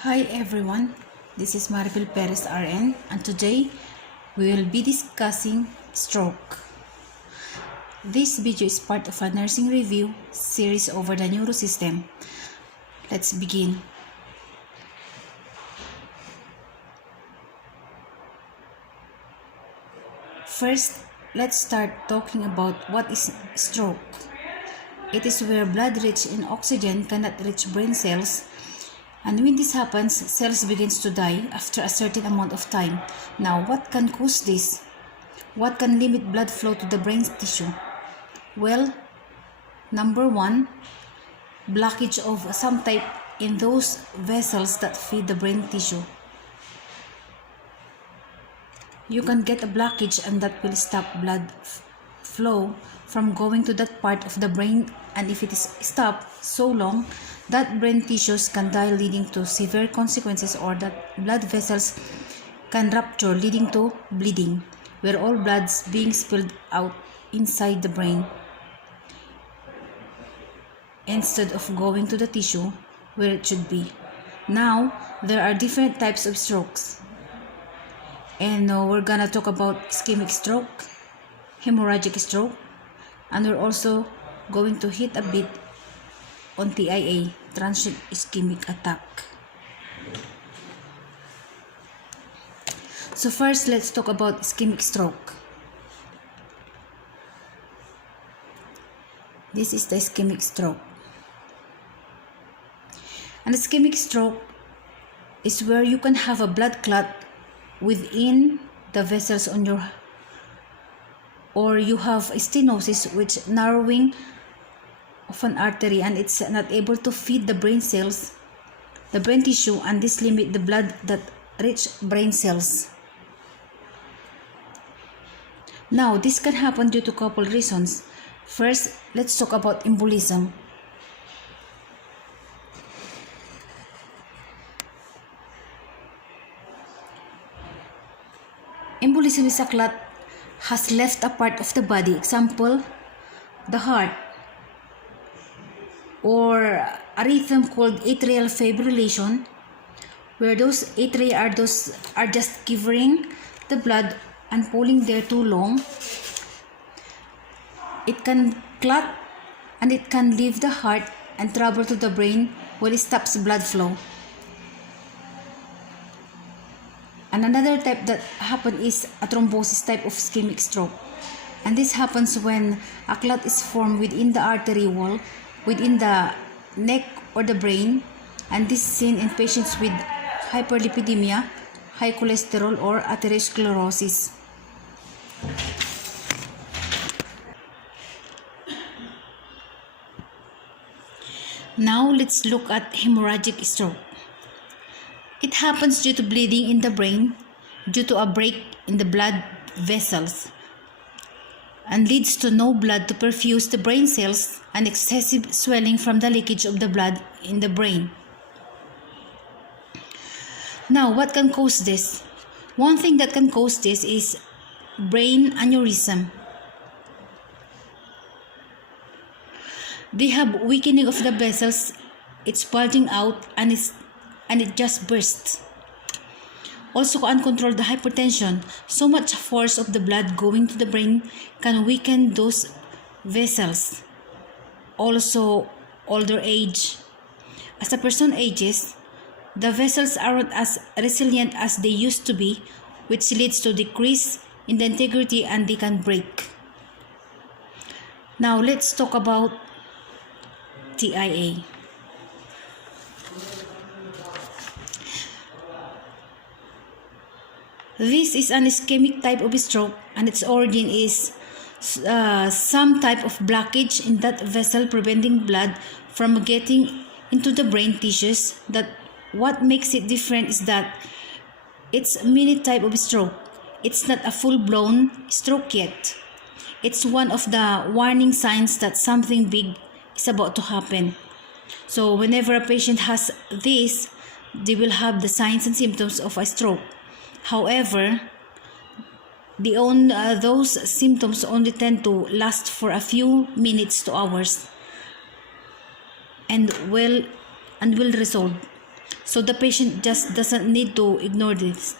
Hi everyone, this is Maribel Perez RN, and today we will be discussing stroke. This video is part of a nursing review series over the neurosystem. Let's begin. First, let's start talking about what is stroke. It is where blood rich in oxygen cannot reach brain cells, and when this happens, cells begins to die after a certain amount of time. Now, what can cause this? What can limit blood flow to the brain tissue? Well, number one, blockage of some type in those vessels that feed the brain tissue. You can get a blockage and that will stop blood flow from going to that part of the brain, and if it is stopped so long, that brain tissues can die, leading to severe consequences, or that blood vessels can rupture, leading to bleeding, where all blood's being spilled out inside the brain instead of going to the tissue where it should be. Now, there are different types of strokes, and we're gonna talk about ischemic stroke, hemorrhagic stroke, and we're also going to hit a bit on TIA, transient ischemic attack. So first, let's talk about ischemic stroke. This is the ischemic stroke. An ischemic stroke is where you can have a blood clot within the vessels on your, or you have stenosis, which narrowing of an artery, and it's not able to feed the brain cells, the brain tissue, and this limit the blood that reach brain cells. Now, this can happen due to a couple reasons. First, let's talk about embolism. Embolism is a clot has left a part of the body, example, the heart, or a rhythm called atrial fibrillation, where those atria are just covering the blood and pulling there too long. It can clot and it can leave the heart and travel to the brain, where it stops blood flow. And another type that happens is a thrombosis type of ischemic stroke. And this happens when a clot is formed within the artery wall, within the neck or the brain, and this is seen in patients with hyperlipidemia, high cholesterol, or atherosclerosis. Now let's look at hemorrhagic stroke. It happens due to bleeding in the brain due to a break in the blood vessels, and leads to no blood to perfuse the brain cells and excessive swelling from the leakage of the blood in the brain. Now, what can cause this? One thing that can cause this is brain aneurysm. They have weakening of the vessels, it's bulging out, and it just bursts. Also, uncontrolled hypertension. So much force of the blood going to the brain can weaken those vessels. Also, older age. As a person ages, the vessels aren't as resilient as they used to be, which leads to decrease in the integrity and they can break. Now, let's talk about TIA. This is an ischemic type of stroke, and its origin is some type of blockage in that vessel preventing blood from getting into the brain tissues. That what makes it different is that it's a mini type of stroke. It's not a full-blown stroke yet. It's one of the warning signs that something big is about to happen. So whenever a patient has this, they will have the signs and symptoms of a stroke. However, those symptoms only tend to last for a few minutes to hours and will resolve. So the patient just doesn't need to ignore this.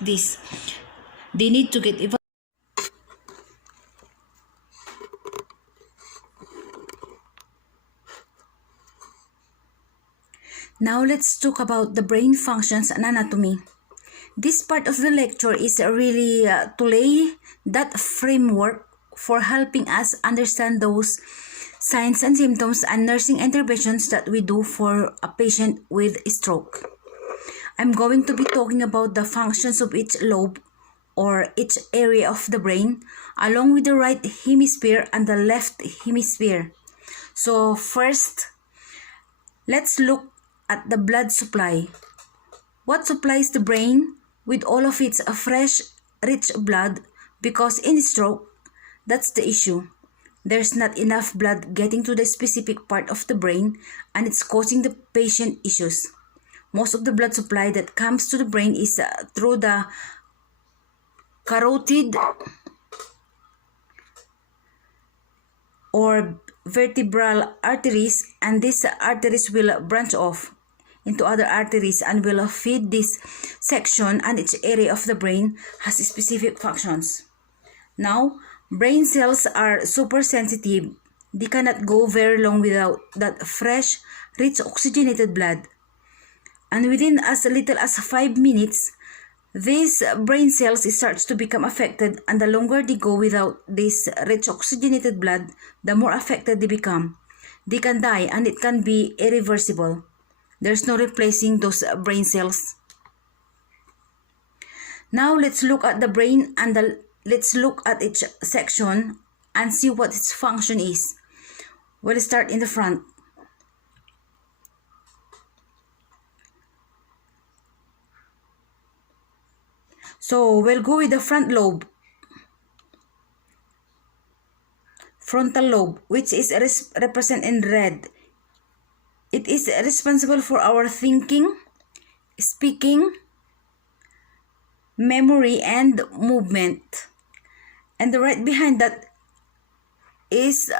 They need to get evaluated. Now let's talk about the brain functions and anatomy. This part of the lecture is really to lay that framework for helping us understand those signs and symptoms and nursing interventions that we do for a patient with stroke. I'm going to be talking about the functions of each lobe or each area of the brain, along with the right hemisphere and the left hemisphere. So first, let's look at the blood supply. What supplies the brain with all of its fresh, rich blood? Because in stroke, that's the issue. There's not enough blood getting to the specific part of the brain, and it's causing the patient issues. Most of the blood supply that comes to the brain is through the carotid or vertebral arteries, and these arteries will branch off into other arteries and will feed this section, and each area of the brain has specific functions. Now, brain cells are super sensitive. They cannot go very long without that fresh, rich oxygenated blood. And within as little as 5 minutes, these brain cells starts to become affected, and the longer they go without this rich oxygenated blood, the more affected they become. They can die, and it can be irreversible. There's no replacing those brain cells. Now let's look at the brain and let's look at each section and see what its function is. We'll start in the front. So we'll go with the front lobe, frontal lobe, which is represented in red. It is responsible for our thinking, speaking, memory, and movement. And the right behind that is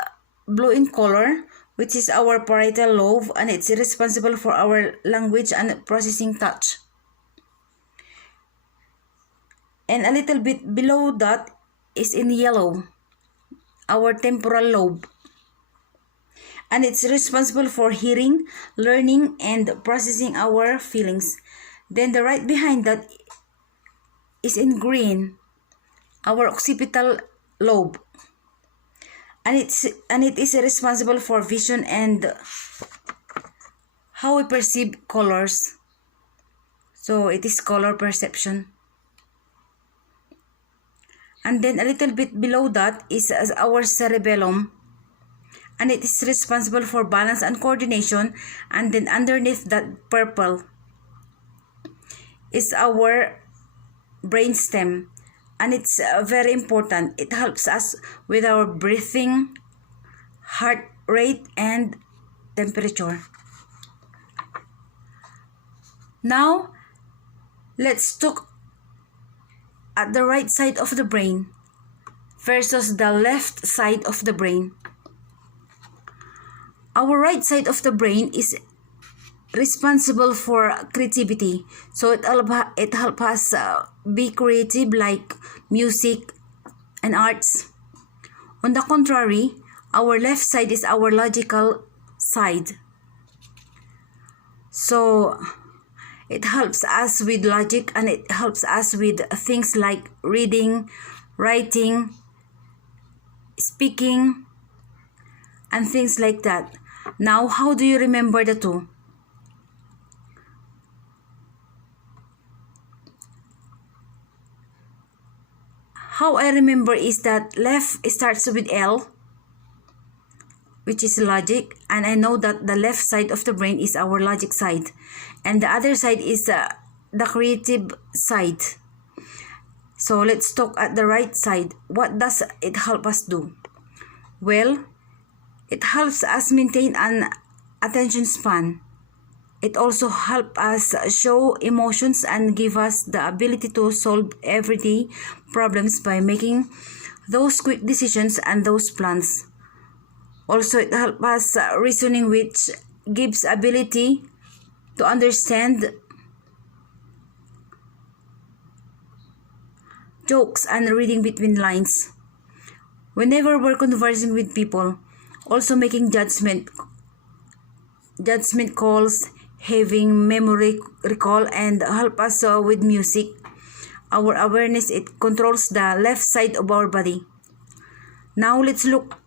blue in color, which is our parietal lobe, and it's responsible for our language and processing touch. And a little bit below that is in yellow, our temporal lobe. And it's responsible for hearing, learning, and processing our feelings. Then the right behind that is in green, our occipital lobe. And it is responsible for vision and how we perceive colors. So it is color perception. And then a little bit below that is our cerebellum, and it is responsible for balance and coordination. And then underneath that purple is our brainstem, and it's very important. It helps us with our breathing, heart rate, and temperature. Now let's talk at the right side of the brain versus the left side of the brain. Our right side of the brain is responsible for creativity, so it helps us be creative, like music and arts. On the contrary, our left side is our logical side, so it helps us with logic, and it helps us with things like reading, writing, speaking, and things like that. Now, how do you remember the two? How I remember is that left starts with L, which is logic, and I know that the left side of the brain is our logic side, and the other side is the creative side. So let's talk at the right side. What does it help us do? Well, it helps us maintain an attention span. It also helps us show emotions and give us the ability to solve everyday problems by making those quick decisions and those plans. Also, it helps us reasoning, which gives ability to understand jokes and reading between lines. Whenever we're conversing with people, also making judgment calls, having memory recall, and help us with music. Our awareness, it controls the left side of our body. Now let's look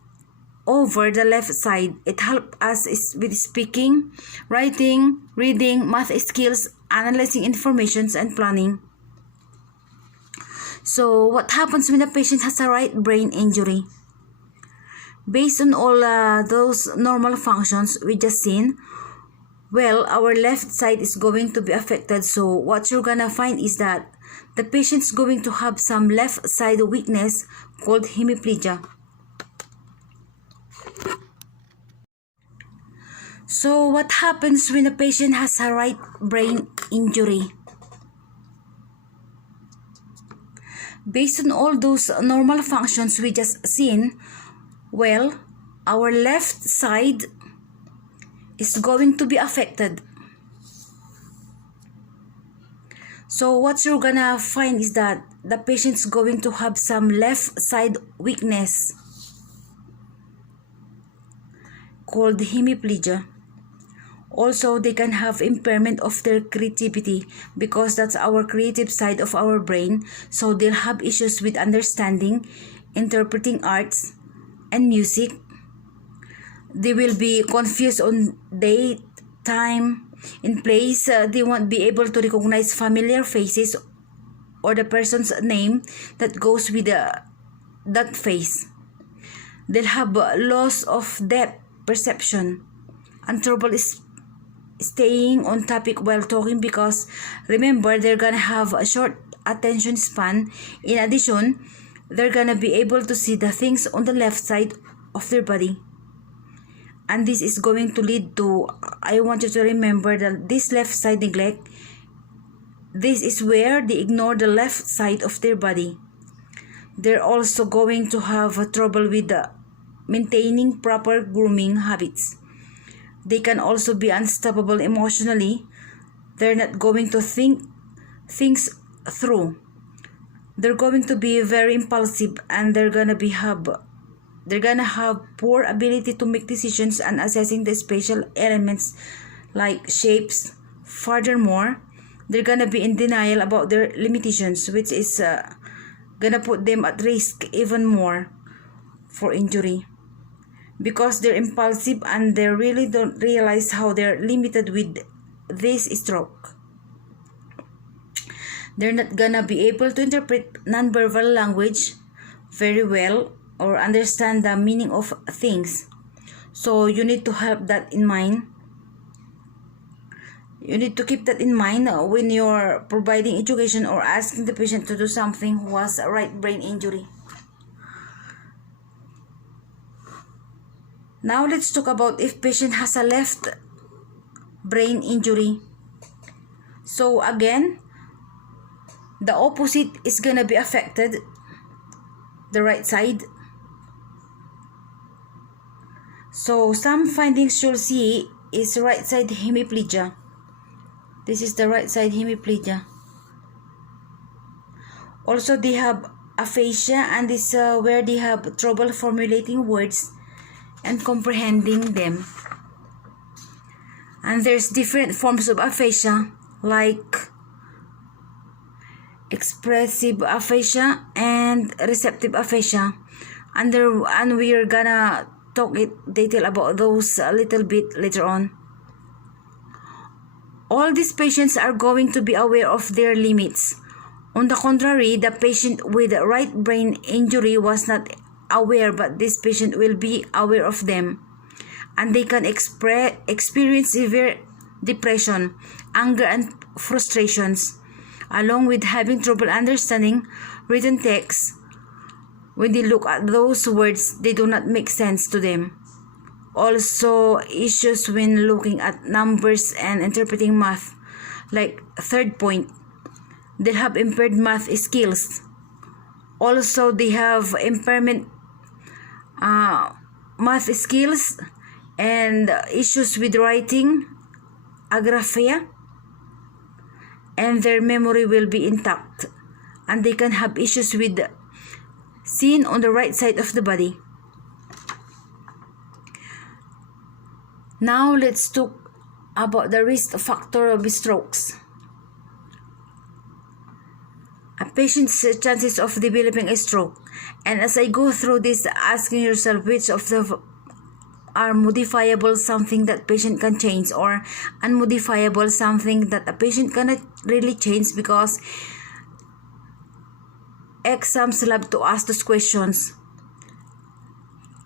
over the left side. It helps us with speaking, writing, reading, math skills, analyzing informations, and planning. So what happens when a patient has a right brain injury? Based on all those normal functions we just seen, well, our left side is going to be affected. So what you're gonna find is that the patient's going to have some left side weakness called hemiplegia. So what happens when a patient has a right brain injury? Based on all those normal functions we just seen, well, our left side is going to be affected. So what you're gonna find is that the patient's going to have some left side weakness called hemiplegia. Also, they can have impairment of their creativity because that's our creative side of our brain. So they'll have issues with understanding, interpreting arts and music. They will be confused on date, time, in place. They won't be able to recognize familiar faces or the person's name that goes with that face. They'll have loss of depth perception and trouble staying on topic while talking because remember, they're gonna have a short attention span. In addition, they're gonna be able to see the things on the left side of their body, and this is going to lead to, I want you to remember that this left side neglect, this is where they ignore the left side of their body. They're also going to have trouble with maintaining proper grooming habits. They can also be unstoppable emotionally. They're not going to think things through. They're going to be very impulsive, and they're gonna have poor ability to make decisions and assessing the spatial elements like shapes. Furthermore, they're gonna be in denial about their limitations, which is gonna put them at risk even more for injury, because they're impulsive and they really don't realize how they're limited with this stroke. They're not gonna be able to interpret nonverbal language very well or understand the meaning of things. So you need to have that in mind. You need to keep that in mind when you're providing education or asking the patient to do something who has a right brain injury. Now let's talk about if patient has a left brain injury. So again, the opposite is gonna be affected, the right side. So some findings you'll see is right side hemiplegia. This is the right side hemiplegia. Also, they have aphasia, and this is where they have trouble formulating words and comprehending them. And there's different forms of aphasia like expressive aphasia and receptive aphasia, and we're gonna talk in detail about those a little bit later on. All these patients are going to be aware of their limits. On the contrary, the patient with right brain injury was not aware, but this patient will be aware of them, and they can experience severe depression, anger, and frustrations, along with having trouble understanding written text. When they look at those words, they do not make sense to them. Also, issues when looking at numbers and interpreting math. Like third point, they have impaired math skills. Also, they have impairment math skills and issues with writing, agraphia, and their memory will be intact. and they can have issues with seen on the right side of the body. Now let's talk about the risk factor of strokes. A patient's chances of developing a stroke. And as I go through this, asking yourself which of the are modifiable, something that patient can change, or unmodifiable, something that a patient cannot really change, because exams love to ask those questions.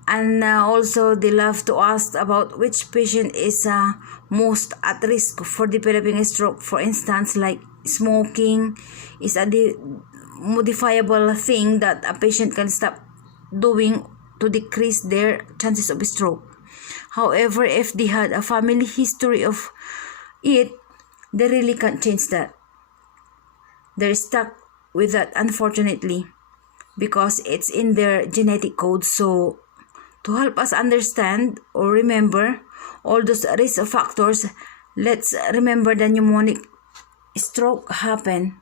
And also they love to ask about which patient is most at risk for developing a stroke. For instance, like smoking is a modifiable thing that a patient can stop doing to decrease their chances of stroke. However, if they had a family history of it, they really can't change that. They're stuck with that, unfortunately, because it's in their genetic code. So to help us understand or remember all those risk factors, let's remember the pneumonic stroke happen.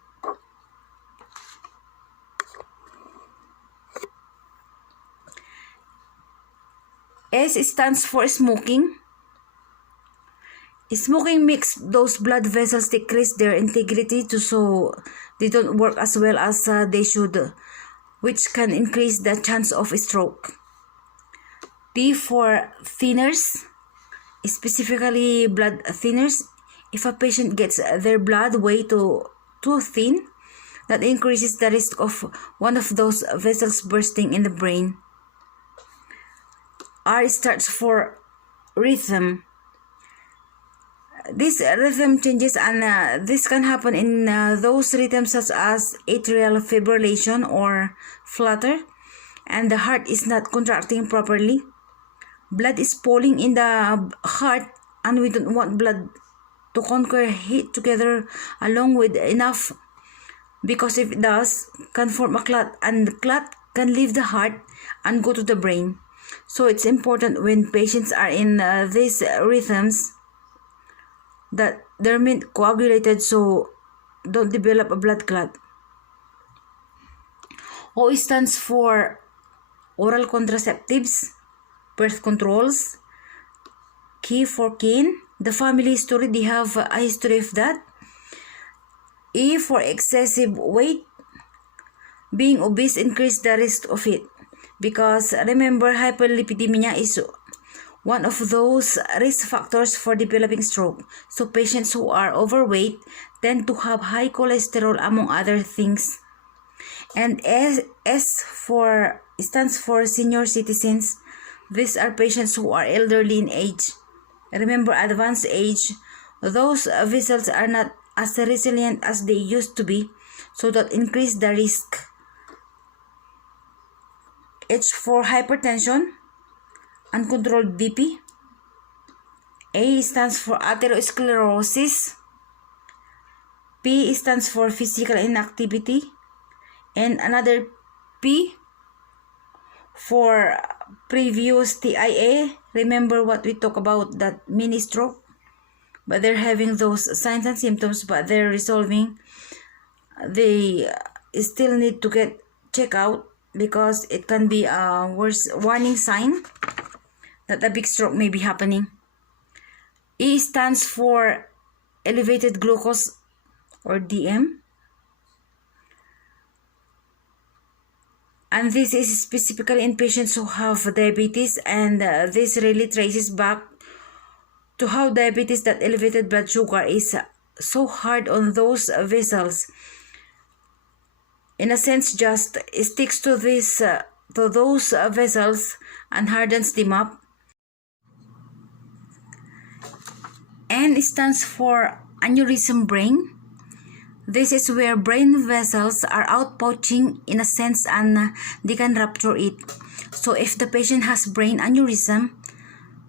S stands for smoking. Smoking makes those blood vessels decrease their integrity so they don't work as well as they should, which can increase the chance of stroke. T for thinners, specifically blood thinners. If a patient gets their blood way too thin, that increases the risk of one of those vessels bursting in the brain. R starts for rhythm. This rhythm changes, and this can happen in those rhythms such as atrial fibrillation or flutter, and the heart is not contracting properly. Blood is pooling in the heart, and we don't want blood to conquer heat together along with enough, because if it does, can form a clot, and the clot can leave the heart and go to the brain. So it's important when patients are in these rhythms that they're coagulated, so don't develop a blood clot. O stands for oral contraceptives, birth controls. K for kin, the family history, they have a history of that. E for excessive weight, being obese increase the risk of it, because remember, hyperlipidemia is one of those risk factors for developing stroke. So patients who are overweight tend to have high cholesterol, among other things. And S stands for senior citizens. These are patients who are elderly in age. Remember, advanced age, those vessels are not as resilient as they used to be, so that increase the risk. H for hypertension, uncontrolled BP. A stands for atherosclerosis. P stands for physical inactivity. And another P for previous TIA. Remember what we talked about, that mini stroke? But they're having those signs and symptoms, but they're resolving. They still need to get checked out, because it can be a worse warning sign that a big stroke may be happening. E stands for elevated glucose, or DM. And this is specifically in patients who have diabetes, and this really traces back to how diabetes, that elevated blood sugar, is so hard on those vessels. In a sense, just sticks to this to those vessels and hardens them up. N stands for aneurysm brain. This is where brain vessels are outpouching in a sense, and they can rupture it. So if the patient has brain aneurysm,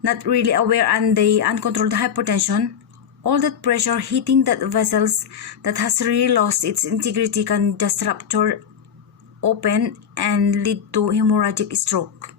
not really aware, and they uncontrolled hypertension, all that pressure hitting that vessels that has really lost its integrity can just rupture open and lead to hemorrhagic stroke.